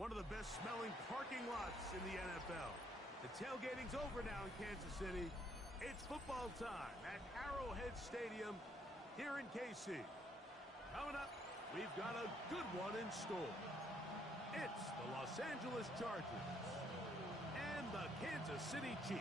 One of the best smelling parking lots in the NFL. The tailgating's over now in Kansas City. It's football time at Arrowhead Stadium here in KC. Coming up, we've got a good one in store. It's the Los Angeles Chargers and the Kansas City Chiefs.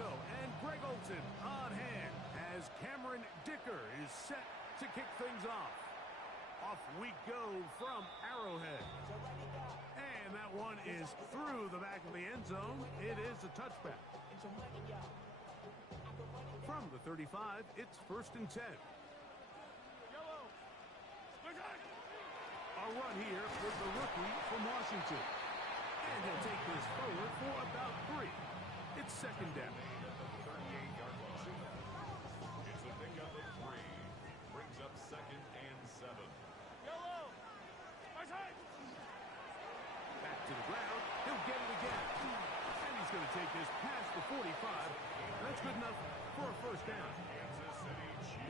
And Greg Olsen on hand as Cameron Dicker is set to kick things off. Off we go from Arrowhead. And that one is through the back of the end zone. It is a touchback. From the 35, it's 1st and 10. A run here with the rookie from Washington. And he'll take this forward for about 3. It's 2nd down. It's a pickup of 3. Brings up 2nd and 7. Back to the ground. He'll get it again. And he's going to take this past the 45. That's good enough for a 1st down.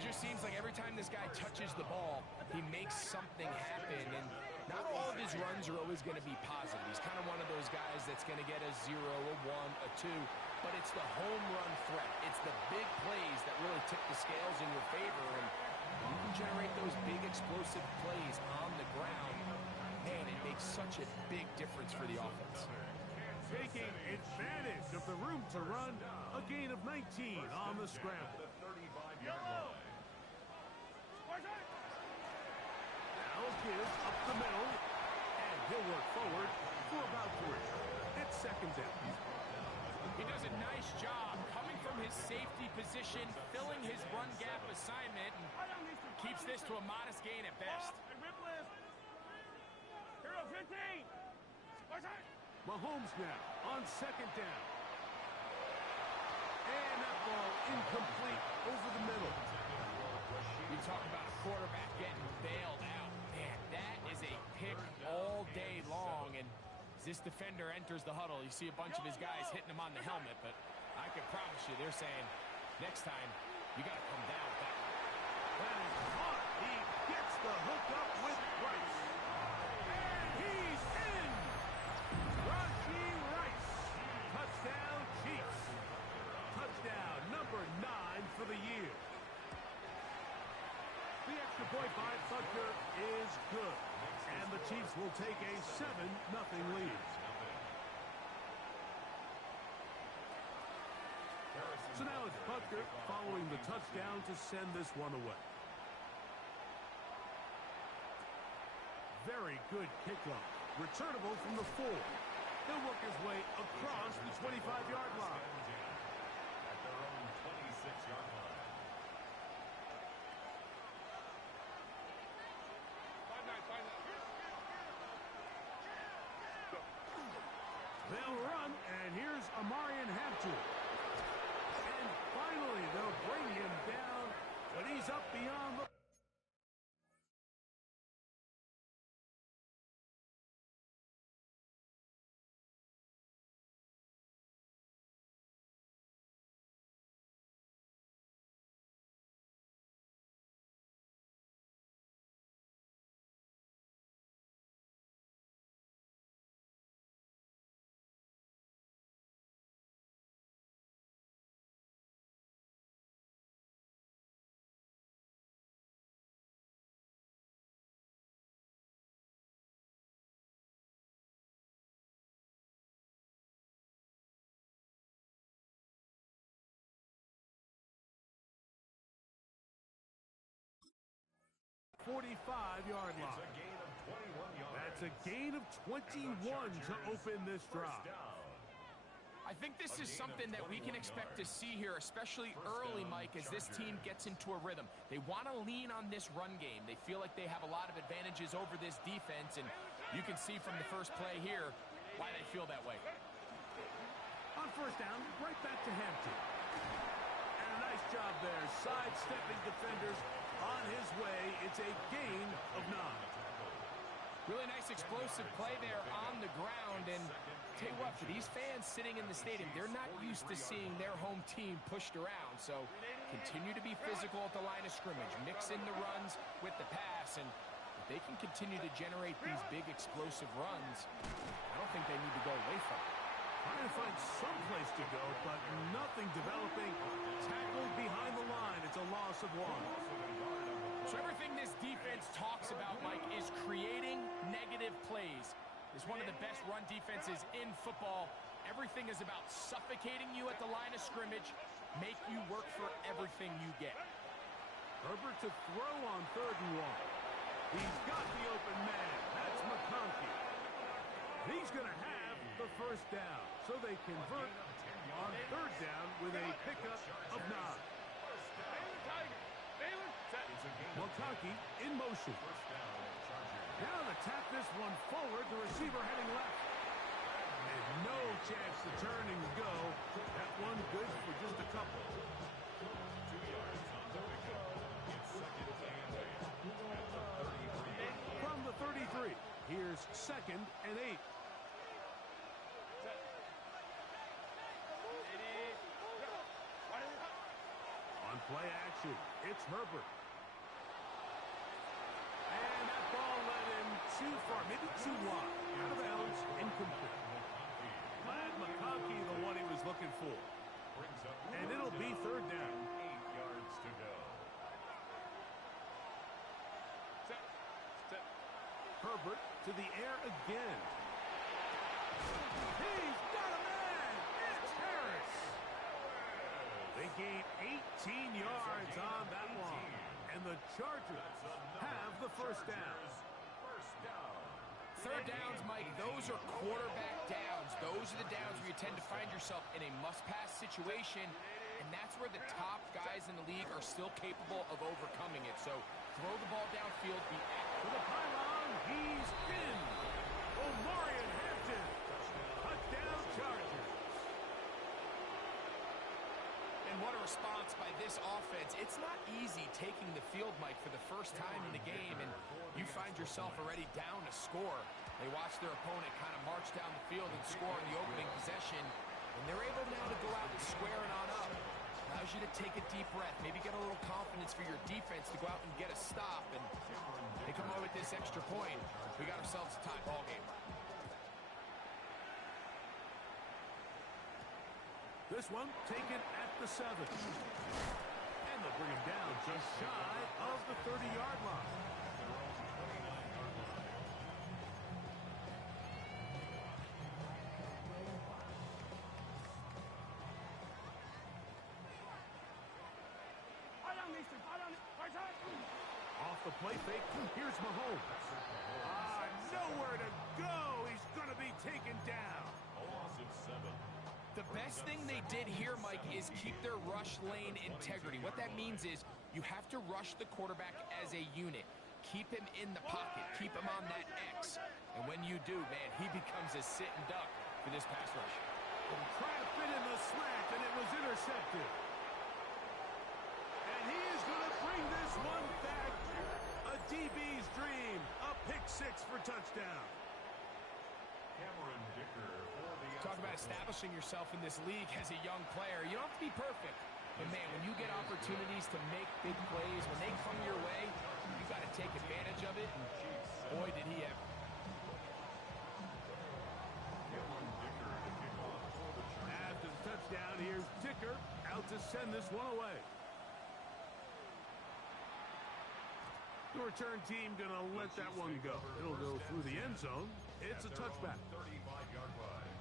It just seems like every time this guy touches the ball, he makes something happen. And not all of his runs are always going to be positive. He's kind of one of those guys that's going to get a 0, a 1, a 2. But it's the home run threat. It's the big plays that really tip the scales in your favor. And you can generate those big explosive plays on the ground. Man, it makes such a big difference for the offense. Taking advantage of the room to run, a gain of 19 on the scramble. Now gives up the middle, and he'll work forward for about 3. It's 2nd down. He does a nice job coming from his safety position, filling his run gap assignment, and keeps this to a modest gain at best. Mahomes now on 2nd down. And that ball incomplete over the middle. You talk about a quarterback getting bailed out. Man, that is a pick all day long. And as this defender enters the huddle, you see a bunch of his guys hitting him on the helmet. But I can promise you, they're saying, next time, you got to come down with that. That is hard. He gets the hook up with Rice. And he's in. Rashee Rice. Touchdown, Chiefs. Touchdown number 9 for the year. The extra point by Butker is good. And the Chiefs will take a 7-0 lead. So now it's Butker following the touchdown to send this one away. Very good kickoff. Returnable from the 4. He'll work his way across the 25-yard line. At their own 26-yard line. They'll run, and here's Amarian Haptor. And finally, they'll bring him down, but he's up beyond the... ...45-yard line. That's a gain of 21 to open this drive. I think this is something that we can expect to see here, especially early, Mike, as this team gets into a rhythm. They want to lean on this run game. They feel like they have a lot of advantages over this defense, and you can see from the first play here why they feel that way. On 1st down, right back to Hampton. And a nice job there, sidestepping defenders, On his way, it's a gain of 9. Really nice explosive play there on the ground. And tell you what, for these fans sitting in the stadium, they're not used to seeing their home team pushed around. So continue to be physical at the line of scrimmage. Mix in the runs with the pass. And if they can continue to generate these big explosive runs, I don't think they need to go away from it. Trying to find some place to go, but nothing developing. Tackled behind the line. It's a loss of 1. So everything this defense talks about, Mike, is creating negative plays. It's one of the best run defenses in football. Everything is about suffocating you at the line of scrimmage, make you work for everything you get. Herbert to throw on 3rd and 1. He's got the open man. That's McConkey. He's going to have the first down. So they convert on 3rd down with a pickup of 9. McConkey in motion. Now to tap this one forward, the receiver heading left. And no chance to turn and go. That one good for just a couple. 2 yards on the pickup. It's 2nd and 8. From the 33, here's 2nd and 8. On play action, it's Herbert. And that ball led him too far, maybe too wide. Out of bounds, incomplete. Glad McConkey, the one he was looking for. And it'll be 3rd down. 8 yards to go. Herbert to the air again. He's got a man! It's Harris! They gain 18 yards on that one. And the Chargers have the first down. 3rd downs, Mike, those are quarterback downs. Those are the downs where you tend to find yourself in a must-pass situation, and that's where the top guys in the league are still capable of overcoming it. So throw the ball downfield, be To the pylon, he's pinned. Omarion Hampton. Touchdown Chargers. And what a response by this offense. It's not easy taking the field, Mike, for the first time in the game, and you find yourself already down a score. They watch their opponent kind of march down the field and score on the opening possession, and they're able now to go out and square it on up. Allows you to take a deep breath, maybe get a little confidence for your defense to go out and get a stop, and they come away with this extra point. We got ourselves a tie ball game. This one taken at the 7. And they'll bring him down just shy of the 30-yard line. Off the play fake, here's Mahomes. Nowhere to go. He's going to be taken down. A loss of 7. The best thing they did here, Mike, is keep their rush lane integrity. What that means is you have to rush the quarterback as a unit. Keep him in the pocket. Keep him on that X. And when you do, man, he becomes a sitting duck for this pass rush. And trying to fit in the slant, and it was intercepted. And he is going to bring this one back. A DB's dream. A pick 6 for touchdown. Cameron Dicker for the Talk about establishing yourself in this league as a young player. You don't have to be perfect. But, man, when you get opportunities to make big plays, when they come your way, you got to take advantage of it. And boy, did he ever. Cameron Dicker to kick off for the Chargers. After the touchdown, here's Dicker out to send this one away. The return team going to let that one go. It'll go through the end zone. It's a touchback. 35-yard line.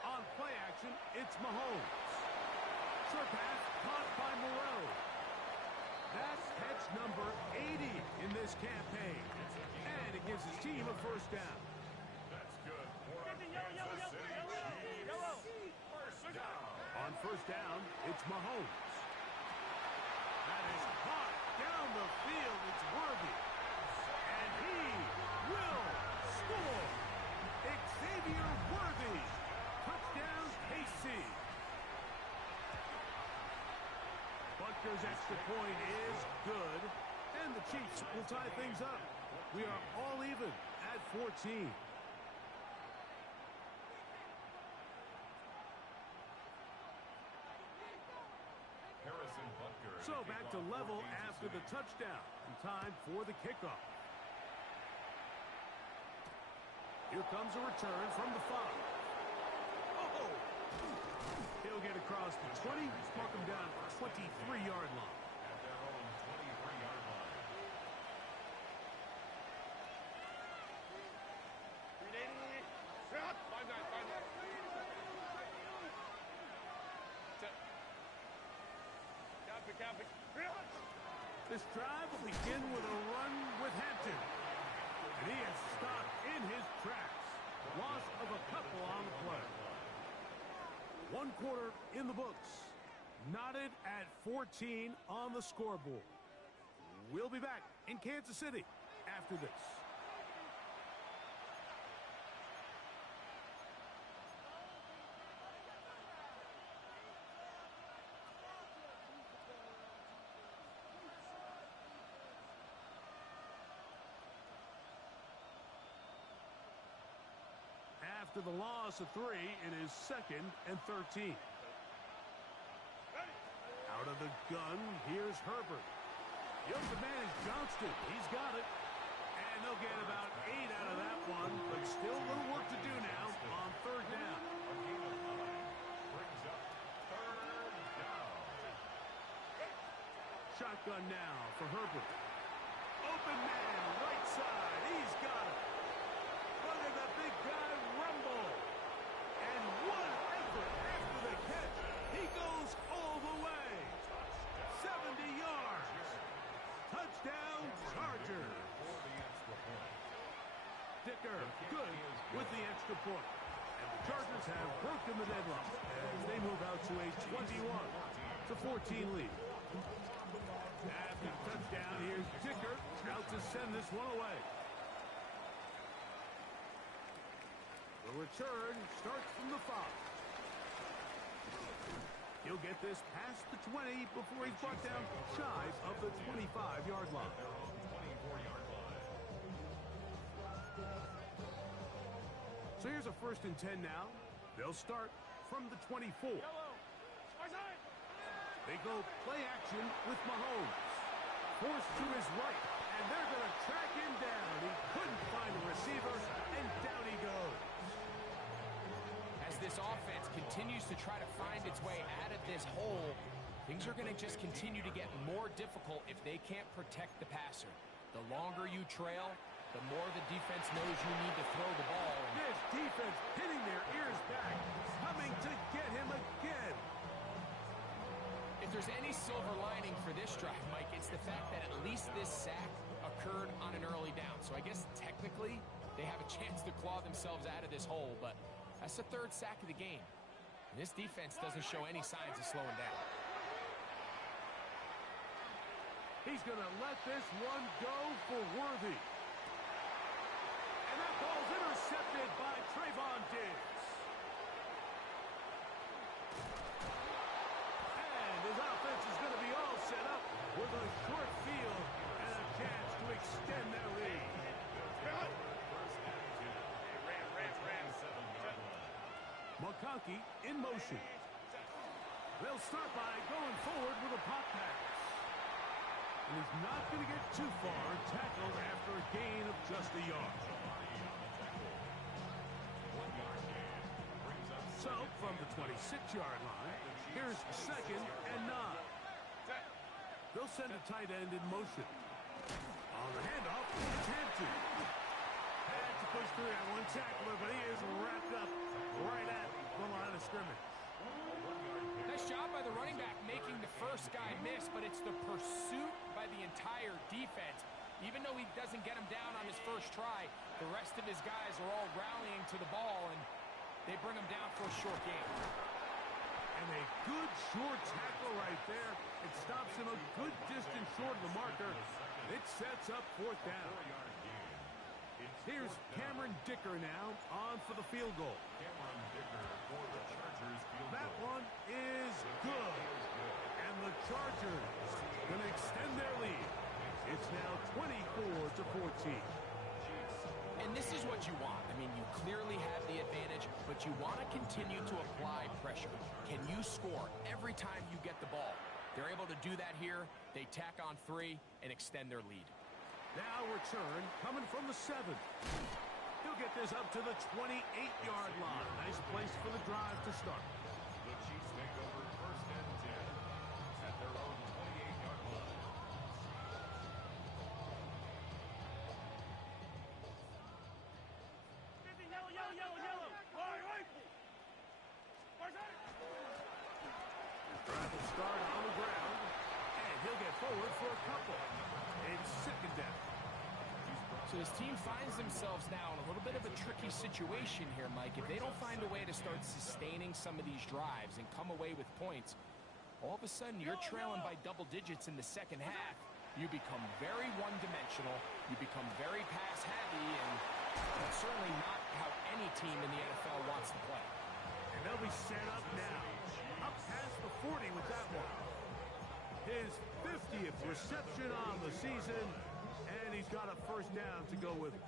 On play action, it's Mahomes. Short pass caught by Moreau. That's catch number 80 in this campaign. And it gives his team a first down. That's good for our Kansas City Chiefs. First down. On first down, it's Mahomes. That is caught down the field. It's Worthy. And he will score. Baker's extra point is good, and the Chiefs will tie things up. We are all even at 14. So back to level after the touchdown, and time for the kickoff. Here comes a return from the 5. Oh! He'll get across the 20, mark him down at the 23-yard line. At their own 23-yard line. This drive will begin with a run with Hampton. And he is stopped in his tracks. Loss of a couple on the play. 1 quarter in the books. Knotted at 14 on the scoreboard. We'll be back in Kansas City after this. After the loss of 3, it is 2nd and 13. Out of the gun, here's Herbert. The open man is Johnston. He's got it. And they'll get about 8 out of that one, but still a little work to do now on 3rd down. A gain of 5 brings up 3rd down. Shotgun now for Herbert. Open man, right side. He's got it. Look at the big guy rumble. And what an effort after the catch. He goes all the way. 70 yards. Touchdown, Chargers. For the extra point. Dicker, good with the extra point. And the Chargers have broken the deadlock as they move out to a 21-14 lead. After the touchdown, here's Dicker out to send this one away. The return starts from the 5. He'll get this past the 20 before he's brought down shy of the 25-yard line. Their own 24-yard line. So here's a 1st and 10 now. They'll start from the 24. They go play action with Mahomes. Forced to his right, and they're going to track him down. He couldn't find a receiver, and down he goes. As this offense continues to try to find its way out of this hole, things are going to just continue to get more difficult if they can't protect the passer. The longer you trail, the more the defense knows you need to throw the ball. This defense pinning their ears back, coming to get him again. If there's any silver lining for this drive, Mike, it's the fact that at least this sack occurred on an early down. So I guess technically they have a chance to claw themselves out of this hole, but that's the 3rd sack of the game. And this defense doesn't show any signs of slowing down. He's going to let this one go for Worthy. And that ball's intercepted by Trayvon Diggs. And his offense is going to be all set up with a short field and a chance to extend their lead. McConkey in motion. They'll start by going forward with a pop pass. And he's not going to get too far, tackled after a gain of just a yard. So, from the 26-yard line, here's 2nd and 9. They'll send a tight end in motion. On the handoff, it's Hampton. Had to push through that one tackler, but he is wrapped up right at the line of scrimmage. Nice job by the running back making the first guy miss, but it's the pursuit by the entire defense. Even though he doesn't get him down on his first try, the rest of his guys are all rallying to the ball, and they bring him down for a short gain. And a good short tackle right there. It stops him a good distance short of the marker. It sets up 4th down. Here's Cameron Dicker now on for the field goal. Cameron Dicker for the Chargers field goal. That one is good. And the Chargers going to extend their lead. It's now 24-14. And this is what you want. I mean, you clearly have the advantage, but you want to continue to apply pressure. Can you score every time you get the ball? They're able to do that here. They tack on 3 and extend their lead. Now return coming from the 7. He'll get this up to the 28-yard line. Nice place for the drive to start. The Chiefs take over 1st and 10 at their own 28-yard line. Drive will start on the ground, and he'll get forward for a couple. It's 2nd down. So his team finds themselves now in a little bit of a tricky situation here, Mike. If they don't find a way to start sustaining some of these drives and come away with points, all of a sudden you're trailing by double digits in the 2nd half. You become very one-dimensional. You become very pass-heavy, and that's certainly not how any team in the NFL wants to play. And they'll be set up now. Up past the 40 with that one. His 50th reception on the season, and he's got a 1st down to go with it.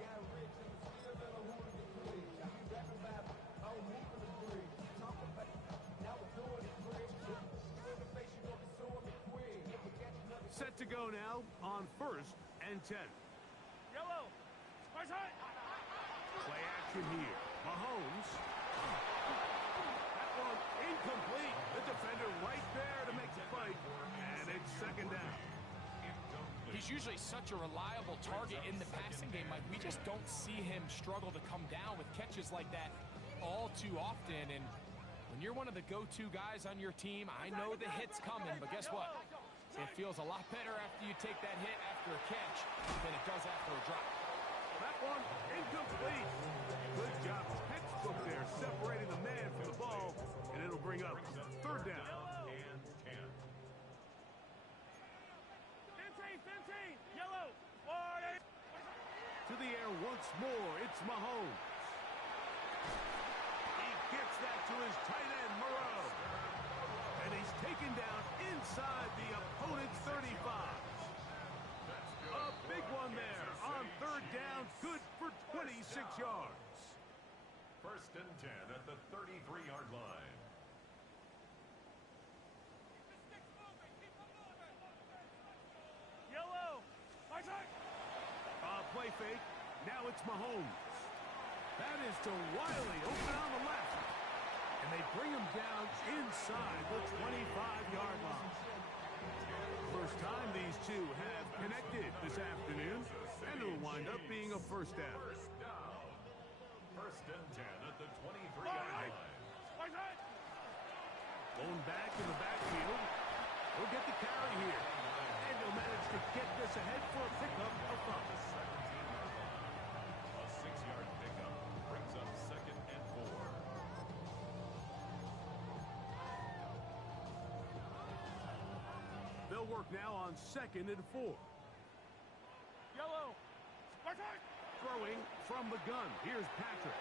Set to go now on 1st and 10. Yellow. Play action here. Mahomes. That one incomplete. The defender right there to make the play. And it's 2nd down. He's usually such a reliable target in the passing game, Mike. We just don't see him struggle to come down with catches like that all too often. And when you're one of the go-to guys on your team, I know the hit's coming, but guess what? It feels a lot better after you take that hit after a catch than it does after a drop. That one incomplete. Good job. Textbook there, separating the man from the ball, and it'll bring up 3rd down. And 10. Yellow. To the air once more, it's Mahomes. He gets that to his tight end, Moreau. And he's taken down inside the opponent's 35. A big one there on 3rd down, good for 26 yards. 1st and 10 at the 33-yard line. Yellow. Play fake. Now it's Mahomes. That is to Wiley, open on the left. And they bring him down inside the 25-yard line. First time these two have connected this afternoon, and it'll wind up being a 1st down. 1st and 10 at the 23-yard line. Going back in the backfield. He'll get the carry here. And he'll manage to get this ahead for a pickup of 5. A 6-yard pickup brings up 2nd and 4. They'll work now on 2nd and 4. Yellow. Throwing from the gun. Here's Patrick.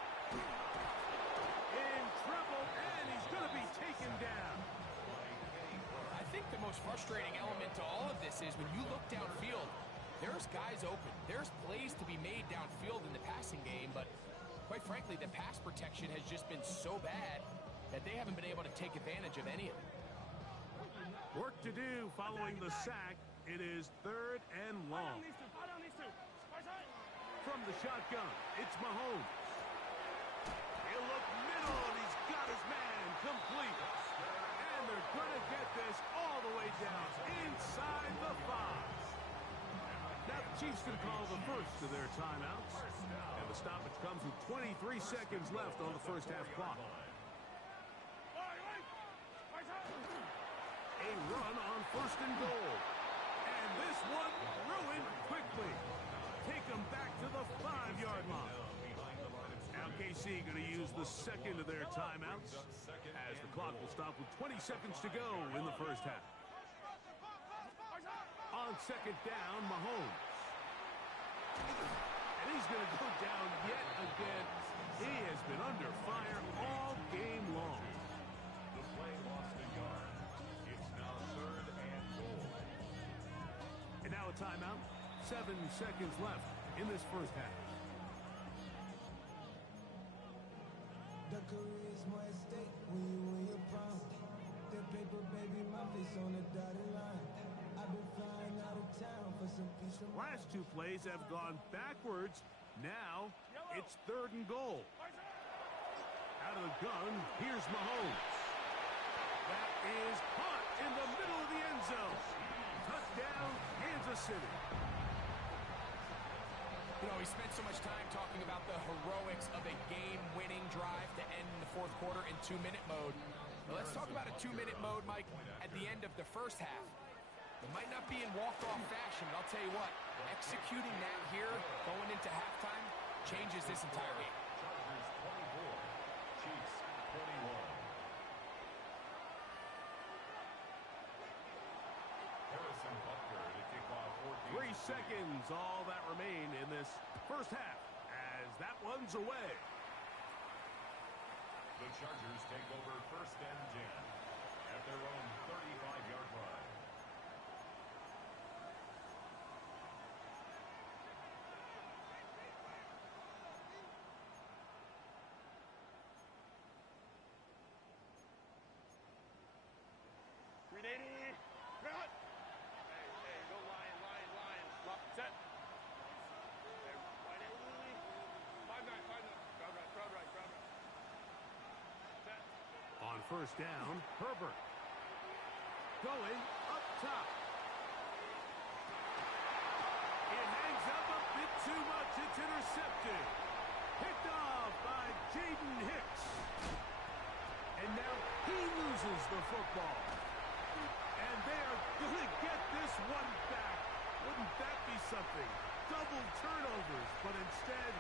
In trouble, and he's going to be taken down. I think the most frustrating element to all of this is when you look downfield, there's guys open. There's plays to be made downfield in the passing game, but quite frankly, the pass protection has just been so bad that they haven't been able to take advantage of any of it. Work to do following the sack. It is 3rd and long. From the shotgun, it's Mahomes. He'll look middle, and he's got his man complete. And they're going to get this all the way down inside the 5. Now the Chiefs can call the first of their timeouts. And the stoppage comes with 23 seconds left on the 1st half clock. A run on 1st and goal. And this one ruined quickly. Take them back to the 5-yard line. Now KC going to use the 2nd of their timeouts as the clock will stop with 20 seconds to go in the 1st half. On 2nd down, Mahomes. And he's going to go down yet again. He has been under fire all game long. The play lost a yard. It's now 3rd and And now a timeout. 7 seconds left in this first half. The career is more at stake when you win your prime. The paper, baby, my face on the dotted line. I've been flying out of town for some peace of mind. Last two plays have gone backwards. Now it's 3rd and goal. Out of the gun, here's Mahomes. That is caught in the middle of the end zone. Touchdown, Kansas City. You know, we spent so much time talking about the heroics of a game-winning drive to end the 4th quarter in 2-minute mode. Now let's talk about a 2-minute mode, Mike, at the end of the first half. It might not be in walk-off fashion, but I'll tell you what, executing that here, going into halftime, changes this entire game. Chargers 24, Chiefs 21. Harrison Butker to kick off 14. 3 seconds, all that remain in this first half as that one's away. The Chargers take over 1st and 10 at their own 35-yard line. Set. On 1st down, Herbert. Going up top. It hangs up a bit too much. It's intercepted. Picked off by Jaden Hicks. And now he loses the football. And they are going to get this one back. Wouldn't that be something? Double turnovers, but instead,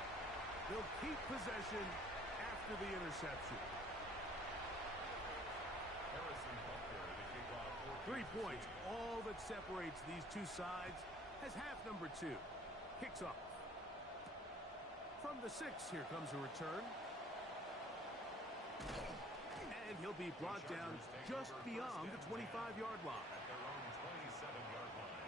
they'll keep possession after the interception. Harrison Butker to kick off 3 points, all that separates these two sides as half number 2 kicks off. From the 6, here comes a return. And he'll be brought down just beyond the 25-yard line. at their own 27-yard line.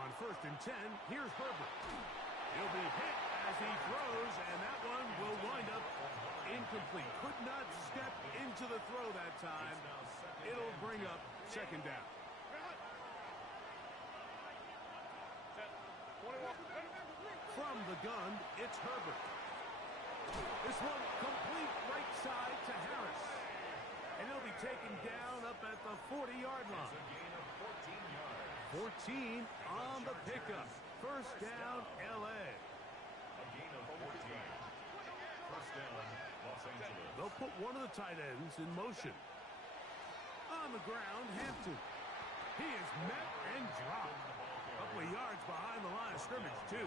On 1st and 10, here's Herbert. He'll be hit as he throws, and that one will wind up incomplete. Could not step into the throw that time. It'll bring up 2nd down. From the gun, it's Herbert. This one complete right side to Harris. And he'll be taken down up at the 40-yard line. A gain of 14 yards. 14 on the pickup. 1st down, L.A. A gain of 14. 1st down, Los Angeles. They'll put one of the tight ends in motion. On the ground, Hampton. He is met and dropped. A couple of yards behind the line of scrimmage, too.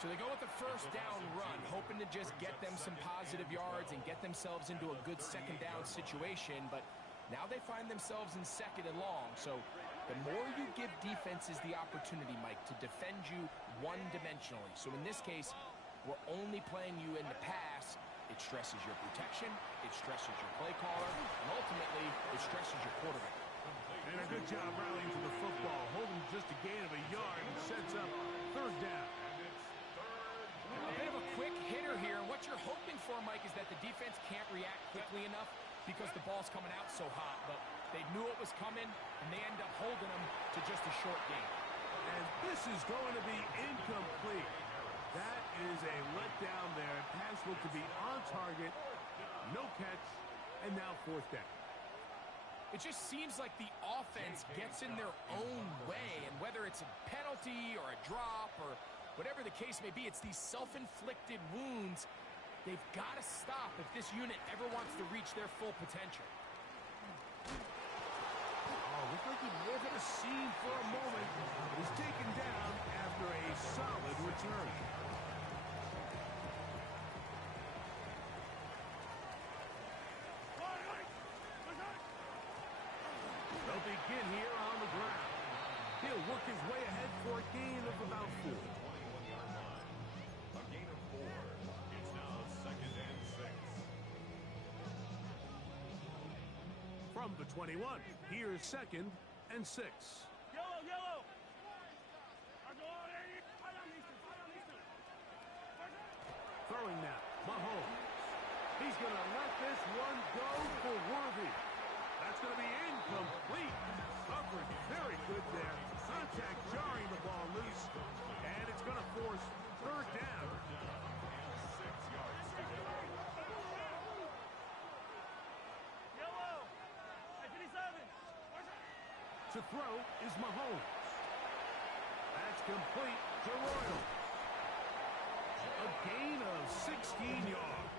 So they go with the 1st down run, hoping to just get them some positive yards and get themselves into a good 2nd down situation, but now they find themselves in 2nd and long. So the more you give defenses the opportunity, Mike, to defend you one-dimensionally. So in this case, we're only playing you in the pass. It stresses your protection, it stresses your play caller, and ultimately, it stresses your quarterback. And a good job rallying to the football, holding just a gain of a yard and sets up 3rd down. A bit of a quick hitter here. What you're hoping for, Mike, is that the defense can't react quickly enough because the ball's coming out so hot. But they knew it was coming, and they end up holding them to just a short gain. And this is going to be incomplete. That is a letdown there. Pass looked to be on target. No catch. And now 4th down. It just seems like the offense gets in their own way. And whether it's a penalty or a drop or whatever the case may be, it's these self-inflicted wounds. They've got to stop if this unit ever wants to reach their full potential. Oh, looked like he may have hit a seam for a moment. Was taken down after a solid return. They'll begin here on the ground. He'll work his way ahead for a gain of about 4. 21-yard line. A gain of from the 21. Here's 2nd and 6. Yellow, yellow. Throwing now, Mahomes. He's going to let this one go for Worthy. That's going to be incomplete. Coverage very good there. Contact jarring the ball loose. And it's going to force 3rd down. Yellow. 57. To throw is Mahomes. That's complete to Royal. A gain of 16 yards.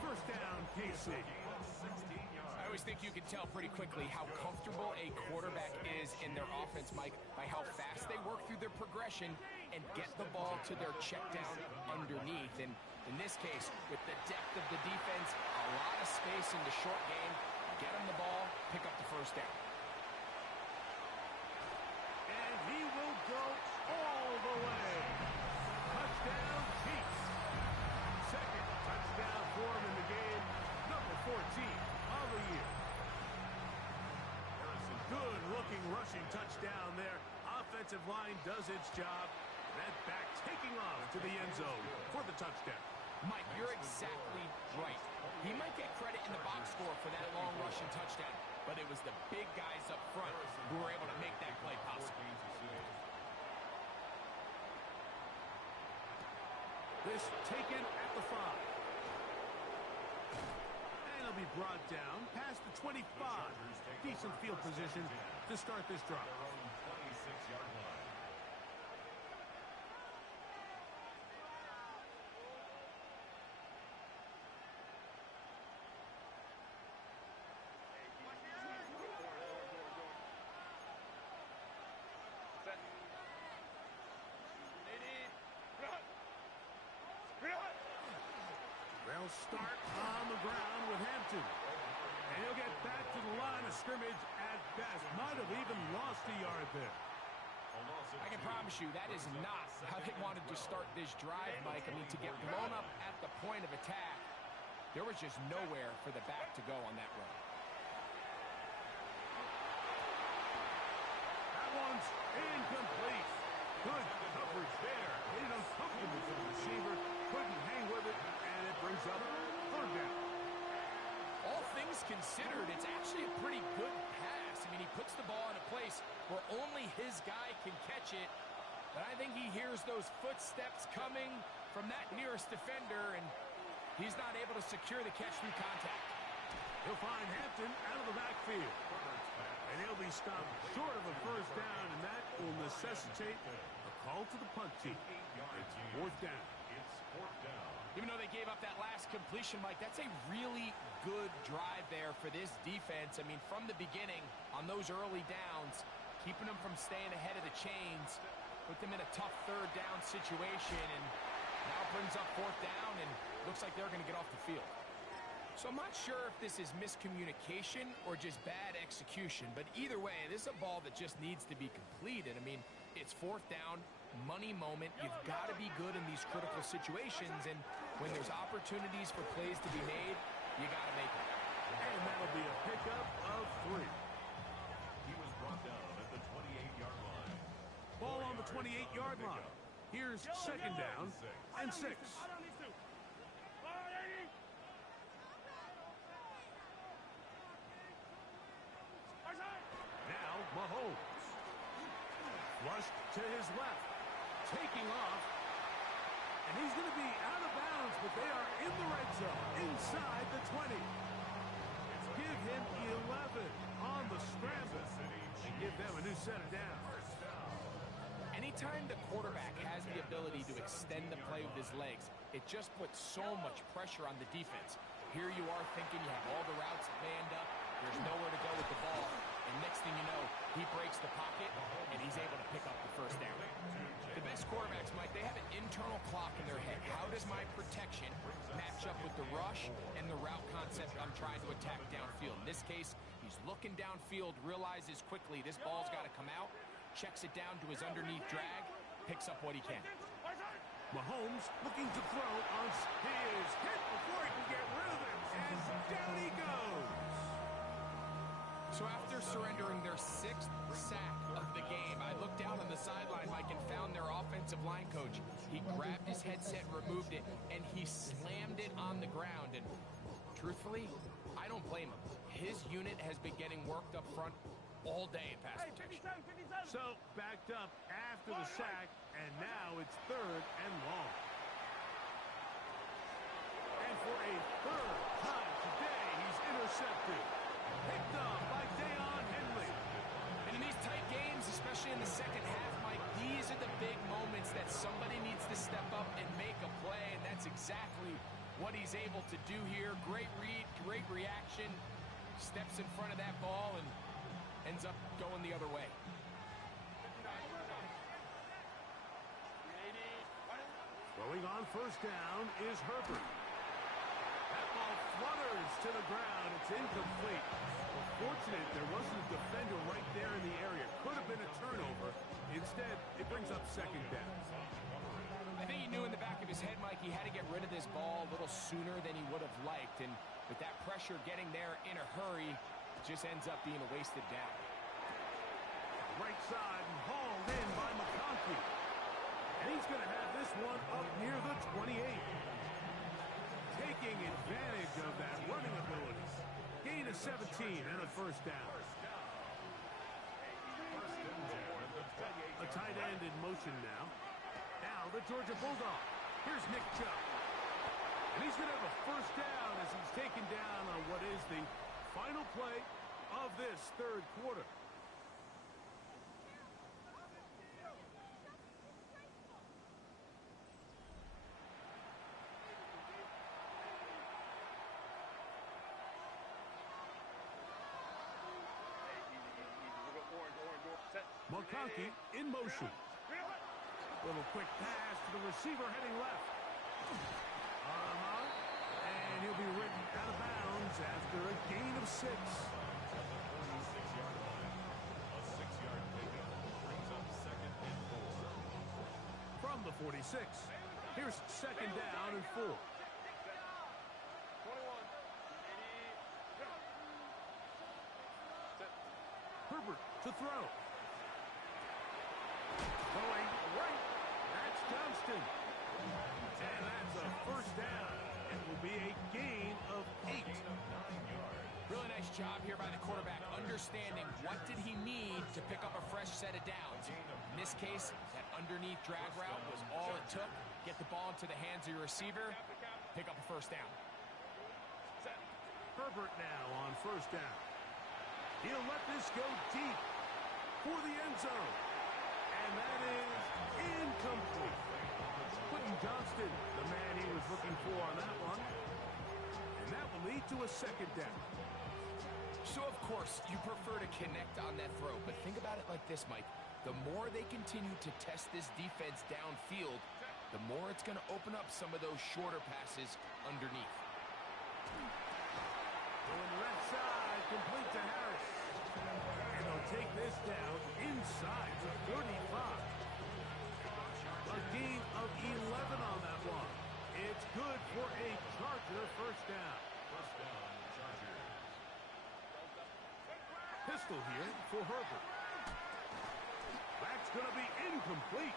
1st down, KC. I always think you can tell pretty quickly how comfortable a quarterback is in their offense, Mike, by how fast they work through their progression and get the ball to their check down underneath. And in this case, with the depth of the defense, a lot of space in the short game, get them the ball, pick up the 1st down. And he will go all the way. Touchdown, Chiefs. 2nd touchdown for him in the game. Number 14 of the year. Good-looking rushing touchdown there. Offensive line does its job. That back taking off to the end zone for the touchdown. Mike, you're exactly right. He might get credit in the box score for that long rushing touchdown, but it was the big guys up front who were able to make that play possible. This taken at the 5. And he'll be brought down past the 25. Decent field position to start this drive. 26-yard line. They'll start on the ground with Hampton. And he'll get back to the line of scrimmage at best. Might have even lost a yard there. I can promise you that is not how they wanted to start this drive, Mike. I mean, to get blown up at the point of attack, there was just nowhere for the back to go on that run. That one's incomplete. Good coverage there. Made it uncomfortable for the receiver. Couldn't hang with it, and it brings up 3rd down. All things considered, it's actually a pretty good pass. I mean, he puts the ball in a place where only his guy can catch it. But I think he hears those footsteps coming from that nearest defender, and he's not able to secure the catch through contact. He'll find Hampton out of the backfield. And he'll be stopped short of a 1st down, and that will necessitate a call to the punt team. It's 4th down. It's 4th down. Even though they gave up that last completion, Mike, that's a really good drive there for this defense. I mean, from the beginning, on those early downs, keeping them from staying ahead of the chains, put them in a tough 3rd down situation, and now brings up 4th down, and looks like they're going to get off the field. So I'm not sure if this is miscommunication or just bad execution, but either way, this is a ball that just needs to be completed. I mean, it's 4th down, money moment. You've got to be good in these critical situations, and when there's opportunities for plays to be made, you got to make them. And that'll be a pickup of 3. He was brought down at the 28-yard line. Ball on the 28-yard line. Here's 2nd down and 6. Now Mahomes. Flushed to his left. Taking off. And he's going to be out of bounds, but they are in the red zone, inside the 20. Give him 11 on the scramble and give them a new set of downs. Anytime the quarterback has the ability to extend the play with his legs, it just puts so much pressure on the defense. Here you are thinking you have all the routes manned up, there's nowhere to go with the ball, and next thing you know, he breaks the pocket, and he's able to pick up the 1st down. The best quarterbacks, Mike, they have an internal clock in their head. How does my protection match up with the rush and the route concept I'm trying to attack downfield? In this case, he's looking downfield, realizes quickly this ball's got to come out, checks it down to his underneath drag, picks up what he can. Mahomes looking to throw on. He is hit before he can get rid of it, and down he goes. surrendering their 6th sack of the game. I looked down on the sideline, Mike, and found their offensive line coach. He grabbed his headset, removed it, and he slammed it on the ground. And truthfully, I don't blame him. His unit has been getting worked up front all day in pass protection. So, backed up after the sack, and now it's 3rd and long. And for a 3rd time today, he's intercepted. Picked up by Deion Henley. And in these tight games, especially in the second half, Mike, these are the big moments that somebody needs to step up and make a play, and that's exactly what he's able to do here. Great read, great reaction. Steps in front of that ball and ends up going the other way. Throwing on 1st down is Herbert. That ball flutters to the ground. It's incomplete. Well, fortunate there wasn't a defender right there in the area. Could have been a turnover. Instead, it brings up 2nd down. I think he knew in the back of his head, Mike, he had to get rid of this ball a little sooner than he would have liked. And with that pressure getting there in a hurry, it just ends up being a wasted down. Right side and hauled in by McConkey. And he's going to have this one up near the 28. Taking advantage of that running ability. Gain of 17 and a 1st down. A tight end in motion now. Now the Georgia Bulldog. Here's Nick Chubb. And he's going to have a 1st down as he's taken down on what is the final play of this 3rd quarter. McConkey in motion. Little quick pass to the receiver heading left. And he'll be written out of bounds after a gain of 6. From the 46. Here's 2nd down and 4. Herbert to throw. Throwing right. That's Johnston. And that's a 1st down. It will be a gain of 8. Really nice job here by the quarterback, understanding what did he need to pick up a fresh set of downs. In this case, that underneath drag route was all it took. Get the ball into the hands of your receiver, pick up a 1st down. Herbert now on 1st down. He'll let this go deep for the end zone. And that is incomplete. Quentin Johnston, the man he was looking for on that one. And that will lead to a 2nd down. So, of course, you prefer to connect on that throw. But think about it like this, Mike. The more they continue to test this defense downfield, the more it's going to open up some of those shorter passes underneath. Going left side, complete to Harris. And they'll take this down inside the 35. A gain of 11 on that one. It's good for a Charger 1st down. Pistol here for Herbert. That's going to be incomplete.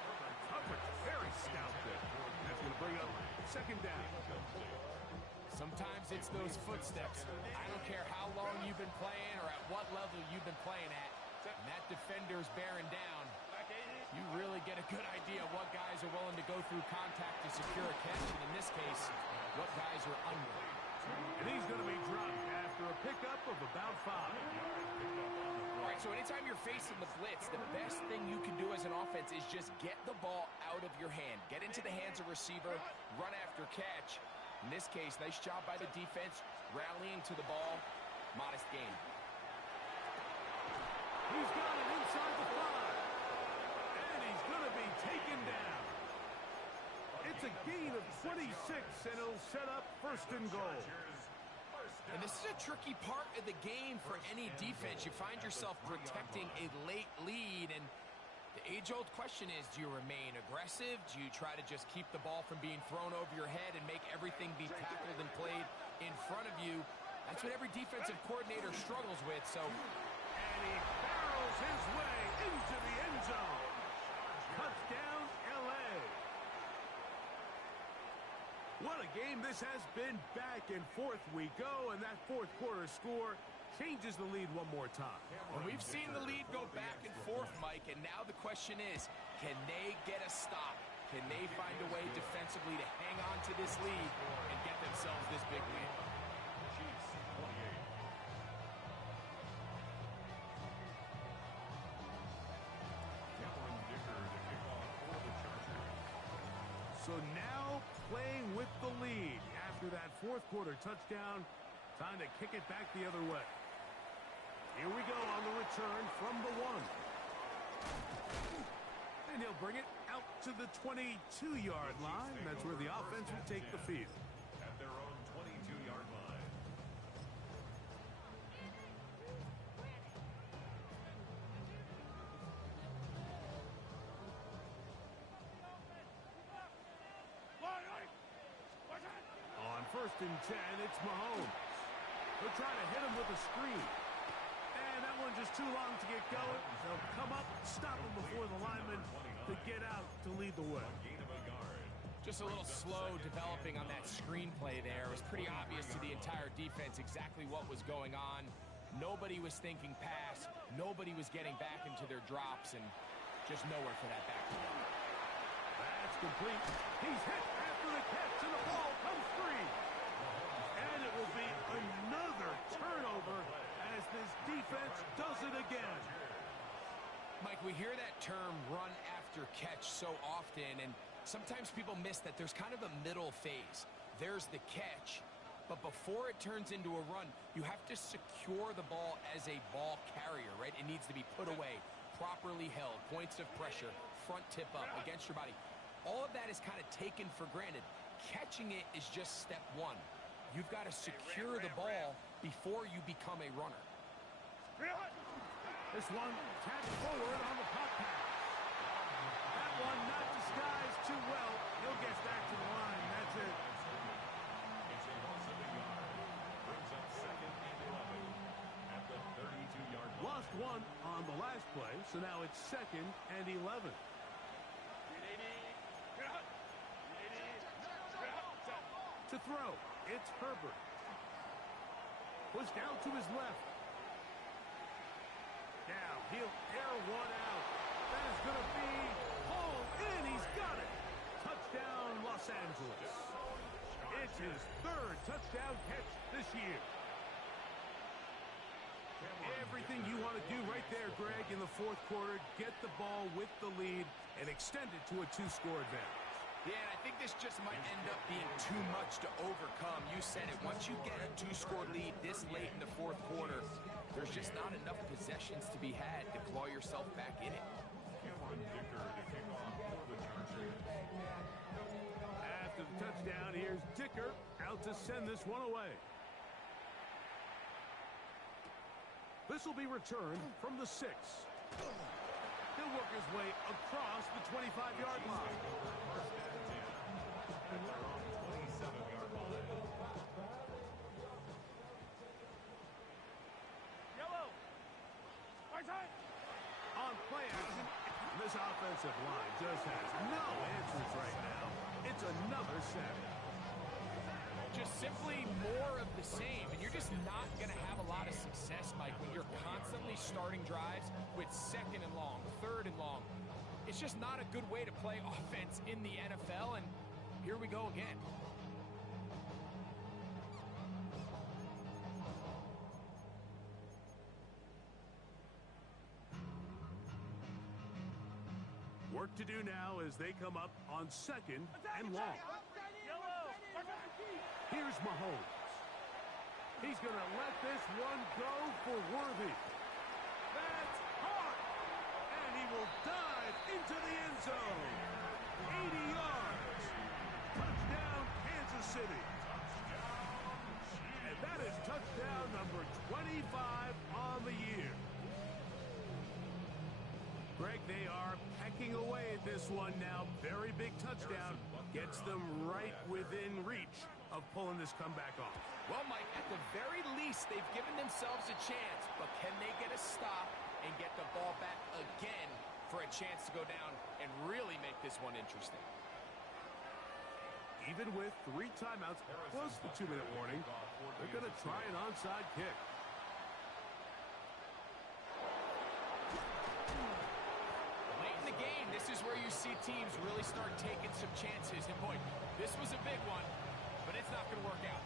Coverage very stout there. That's going to bring up 2nd down. Sometimes it's those footsteps. I don't care how long you've been playing or at what level you've been playing at. And that defender's bearing down. You really get a good idea of what guys are willing to go through contact to secure a catch. And in this case, what guys are unwilling. And he's going to be dropped after a pickup of about 5. All right, so anytime you're facing the blitz, the best thing you can do as an offense is just get the ball out of your hand. Get into the hands of receiver, run after catch. In this case, nice job by the defense, rallying to the ball. Modest gain. He's got it inside the 5. And he's going to be taken down. It's a gain of 26, and it'll set up 1st and goal. And this is a tricky part of the game for any defense. You find yourself protecting a late lead, and the age-old question is, do you remain aggressive? Do you try to just keep the ball from being thrown over your head and make everything be tackled and played in front of you? That's what every defensive coordinator struggles with, so... And And he barrels his way into the end zone. Touchdown, L.A. What a game this has been. Back and forth we go, and that fourth quarter score changes the lead one more time. And we've seen the lead go back and forth, Mike, and now the question is, can they get a stop? Can they find a way defensively to hang on to this lead and get themselves this big win? So now playing with the lead after that fourth quarter touchdown. Time to kick it back the other way. Here we go on the return from the 1. And he'll bring it out to the 22-yard line. That's where the offense will take the field. At their own 22-yard line. On 1st and 10, it's Mahomes. He'll try to hit him with a screen. And that one just too long to get going. They'll come up, stop him before the lineman to get out to lead the way. Just a little slow developing on that screenplay there. It was pretty obvious to the entire defense exactly what was going on. Nobody was thinking pass. Nobody was getting back into their drops, and just nowhere for that back to go. That's complete. He's hit after the catch, and the ball comes free. And it will be another turnover as this defense does it again. Mike, we hear that term run after catch so often, and sometimes people miss that there's kind of a middle phase. There's the catch, but before it turns into a run, you have to secure the ball as a ball carrier, right? It needs to be put away, properly held, points of pressure, front tip up against your body. All of that is kind of taken for granted. Catching it is just step one. You've got to secure the ball before you become a runner. This one tapped forward on the pop pass. That one not disguised too well. He'll get back to the line. That's it. It's a loss of a yard. Brings up 2nd and 11 at the 32-yard line. Lost one on the last play, so now it's 2nd and 11. To throw, it's Herbert. Pushed out to his left. Now he'll air one out. That is going to be hauled in. He's got it. Touchdown, Los Angeles. It's his 3rd touchdown catch this year. Everything you want to do right there, Greg, in the 4th quarter. Get the ball with the lead and extend it to a 2-score advantage. Yeah, and I think this just might end up being too much to overcome. You said it. Once you get a 2-score lead this late in the 4th quarter, there's just not enough possessions to be had to claw yourself back in it. After the touchdown, here's Dicker out to send this one away. This will be returned from the 6. He'll work his way across the 25-yard line. On play action, this offensive line just has no answers right now. It's another sack. Just simply more of the same, and you're just not going to have a lot of success, Mike, when you're constantly starting drives with 2nd and long, 3rd and long. It's just not a good way to play offense in the NFL, and here we go again. Work to do now as they come up on 2nd and long. Here's Mahomes. He's going to let this one go for Worthy. That's hard. And he will dive into the end zone. 80 yards. Touchdown, Kansas City. And that is touchdown number 25 on the year. Greg, they are pecking away at this one now. Very big touchdown. Gets them right within reach of pulling this comeback off. Well, Mike, at the very least, they've given themselves a chance, but can they get a stop and get the ball back again for a chance to go down and really make this one interesting? Even with 3 timeouts plus the 2-minute warning, they're going to try an onside kick. Late in the game, this is where you see teams really start taking some chances. And boy, this was a big one, but it's not going to work out.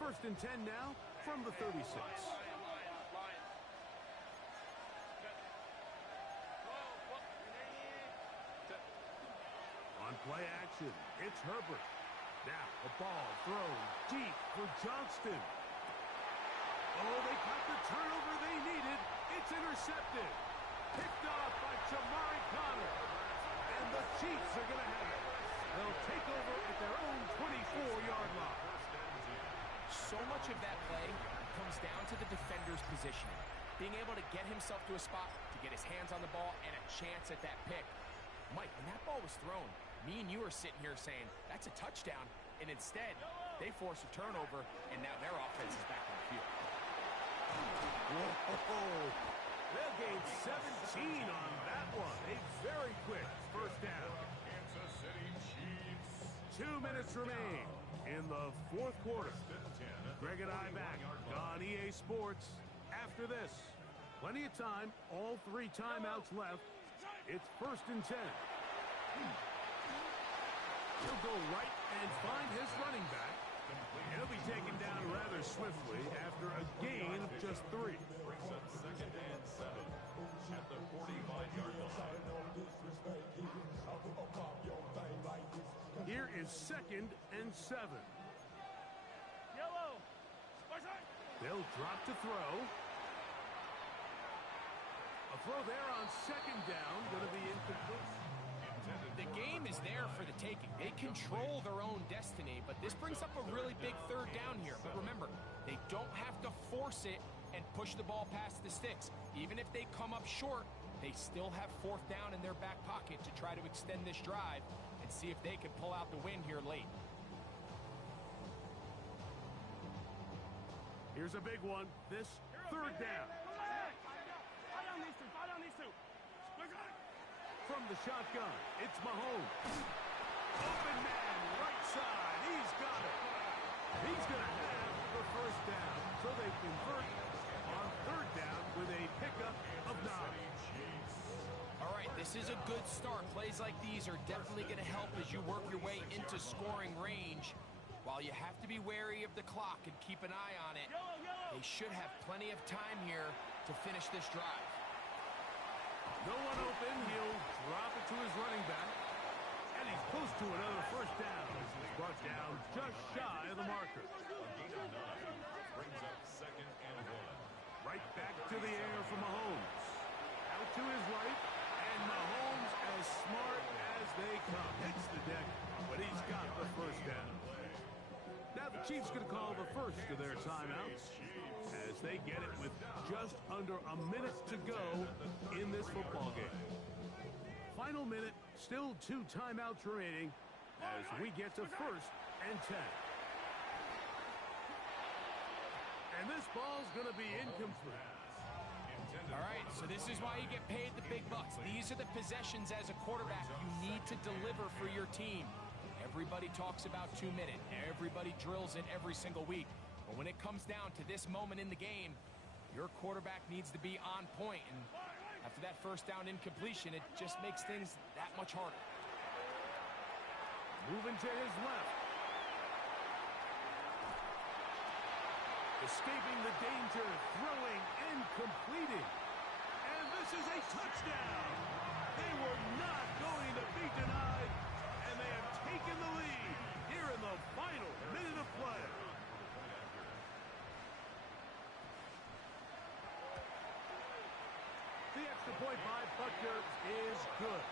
First and 10 now from the 36. On play action, it's Herbert. Now a ball thrown deep for Johnston. Oh, they got the turnover they needed. It's intercepted. Picked off by Jamari Connor. And the Chiefs are going to have it. They'll take over at their own 24-yard line. So much of that play comes down to the defender's positioning. Being able to get himself to a spot, to get his hands on the ball, and a chance at that pick. Mike, when that ball was thrown, me and you are sitting here saying, that's a touchdown. And instead, they force a turnover, and now their offense is back on the field. Whoa! They'll gain 17 on that one. A very quick first down. Kansas City Chiefs. 2 minutes remain in the fourth quarter. Greg and I back on EA Sports after this. Plenty of time, all 3 timeouts left. It's first and 10. He'll go right and find his running back. He'll be taken down rather swiftly after a gain of just 3. Brings up second and 7 at the 45-yard line. Here is second and 7. Yellow. They'll drop to throw. A throw there on second down, going to be incomplete. The game is there for the taking. They control their own destiny, but this brings up a really big third down here. But remember, they don't have to force it and push the ball past the sticks. Even if they come up short, they still have fourth down in their back pocket to try to extend this drive and see if they can pull out the win here late. Here's a big one. This third down. From the shotgun, it's Mahomes. Open man, right side. He's got it. He's going to have the first down. So they convert on third down with a pickup of 9. All right, this is a good start. Plays like these are definitely going to help as you work your way into scoring range. While you have to be wary of the clock and keep an eye on it, they should have plenty of time here to finish this drive. No one open. He'll drop it to his running back. And he's close to another first down. He's brought down just shy of the marker. Brings up second and 1. Right back to the air for Mahomes. Out to his right. And Mahomes as smart as they come. Hits the deck, but he's got the first down. Now the Chiefs going to call the first of their timeouts as they get it with just under a minute to go in this football game. Final minute, still 2 timeouts remaining as we get to first and 10. And this ball's going to be incomplete. All right, so this is why you get paid the big bucks. These are the possessions as a quarterback you need to deliver for your team. Everybody talks about 2 minutes. Everybody drills it every single week. But when it comes down to this moment in the game, your quarterback needs to be on point. And after that first down incompletion, it just makes things that much harder. Moving to his left. Escaping the danger, throwing and completing. And this is a touchdown. They were not going to be denied. And they have taken the lead here in the final minute of play. The extra point by Butker is good.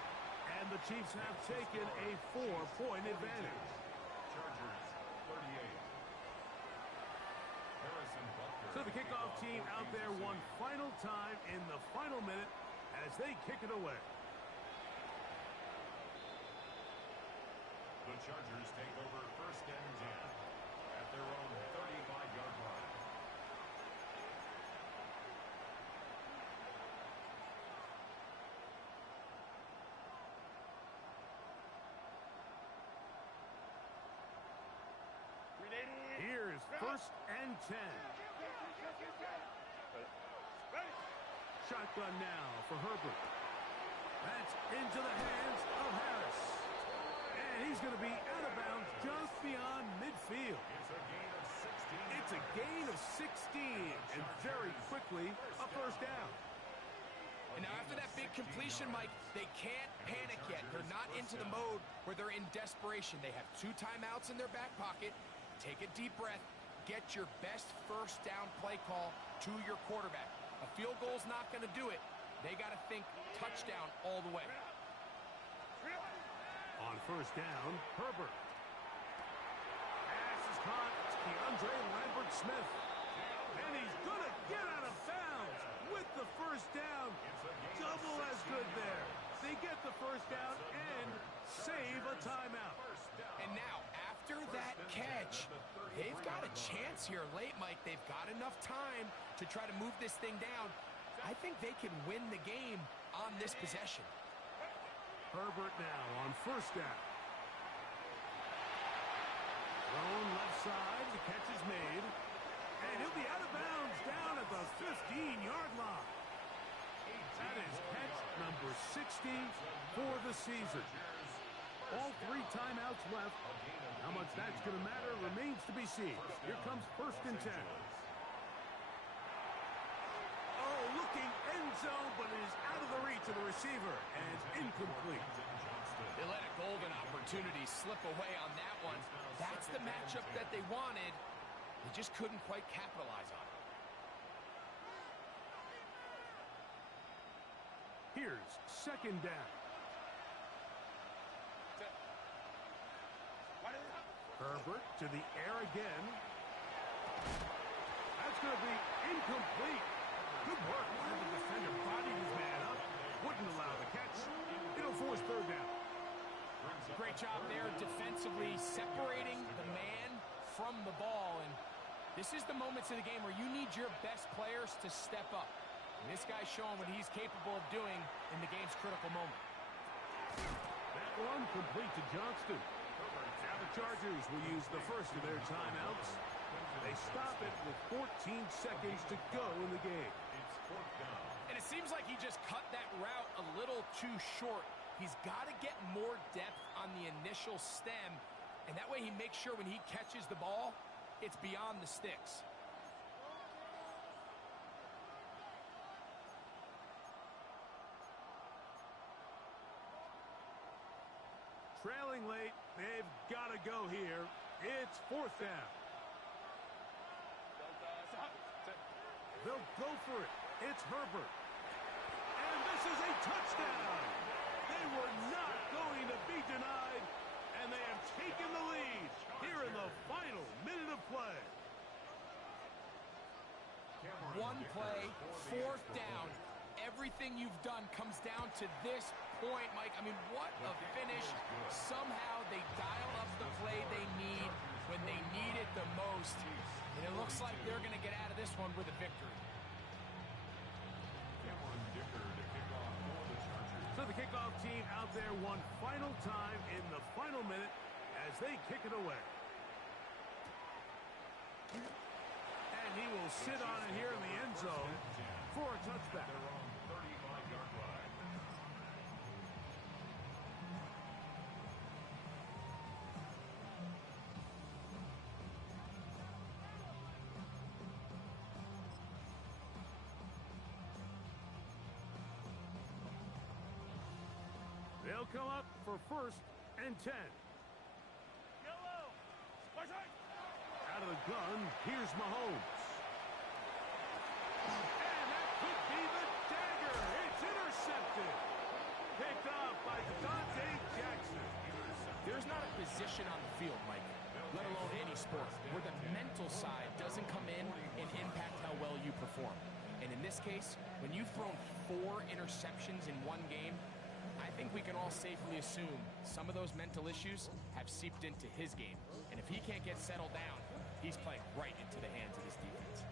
And the Chiefs have taken a 4-point advantage. Chargers So the kickoff team out there one final time in the final minute as they kick it away. The Chargers take over 1st and 10 at their own 35-yard line. Here's 1st and 10. Shotgun now for Herbert. That's into the hands of Harris. And he's going to be out of bounds just beyond midfield. It's a gain of 16, and very quickly a 1st down. And now after that big completion, Mike, they can't panic yet. They're not into the mode where they're in desperation. They have 2 timeouts in their back pocket. Take a deep breath. Get your best 1st down play call to your quarterback. A field goal's not going to do it. They got to think touchdown all the way. On 1st down, Herbert. Pass is caught. It's DeAndre Lambert-Smith. And he's going to get out of bounds with the 1st down. Double as good there. They get the 1st down and save a timeout. And now, after that catch, they've got a chance here late, Mike. They've got enough time to try to move this thing down. I think they can win the game on this possession. Herbert now on 1st down. Thrown left side, the catch is made. And he'll be out of bounds down at the 15-yard line. That is catch number 60 for the season. All 3 timeouts left. How much that's going to matter remains to be seen. Here comes 1st and 10. Oh, looking end zone, but it is out of the reach of the receiver and incomplete. They let a golden opportunity slip away on that one. That's the matchup that they wanted. They just couldn't quite capitalize on it. Here's 2nd down. Herbert to the air again. That's going to be incomplete. Good work by the defender. Bodied his man up. Wouldn't allow the catch. It'll force 3rd down. Great job there defensively, separating the man from the ball. And this is the moments of the game where you need your best players to step up. And this guy's showing what he's capable of doing in the game's critical moment. That one complete to Johnston. Now the Chargers will use the 1st of their timeouts. They stop it with 14 seconds to go in the game. And it seems like he just cut that route a little too short. He's got to get more depth on the initial stem, and that way he makes sure when he catches the ball, it's beyond the sticks. Trailing late, they've got to go here. It's 4th down. They'll go for it. It's Herbert. And this is a touchdown. They were not going to be denied, and they have taken the lead here in the final minute of play. One play, 4th down. Everything you've done comes down to this point, Mike. I mean, what a finish. Somehow they dial up the play they need when they need it the most. And it looks like they're going to get out of this one with a victory. So the kickoff team out there one final time in the final minute as they kick it away. And he will sit on it here in the end zone for a touchback. They'll come up for 1st and 10. Yellow. Out of the gun, here's Mahomes. And that could be the dagger. It's intercepted. Picked up by Dante Jackson. There's not a position on the field, Mike, let alone any sport, where the mental side doesn't come in and impact how well you perform. And in this case, when you've thrown 4 interceptions in one game, I think we can all safely assume some of those mental issues have seeped into his game. And if he can't get settled down, he's playing right into the hands of this defense.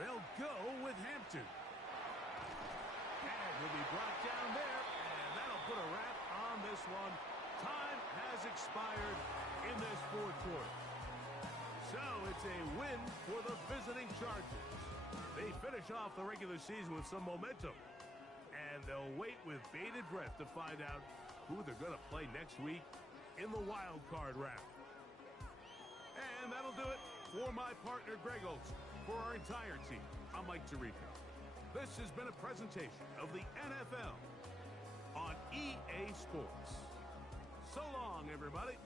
They'll go with Hampton. And will be brought down there, and that'll put a wrap on this one. Time has expired in this fourth quarter. So it's a win for the visiting Chargers. They finish off the regular season with some momentum. And they'll wait with bated breath to find out who they're going to play next week in the wild card round. And that'll do it for my partner, Greg Olson. For our entire team, I'm Mike Tirico. This has been a presentation of the NFL on EA Sports. So long, everybody.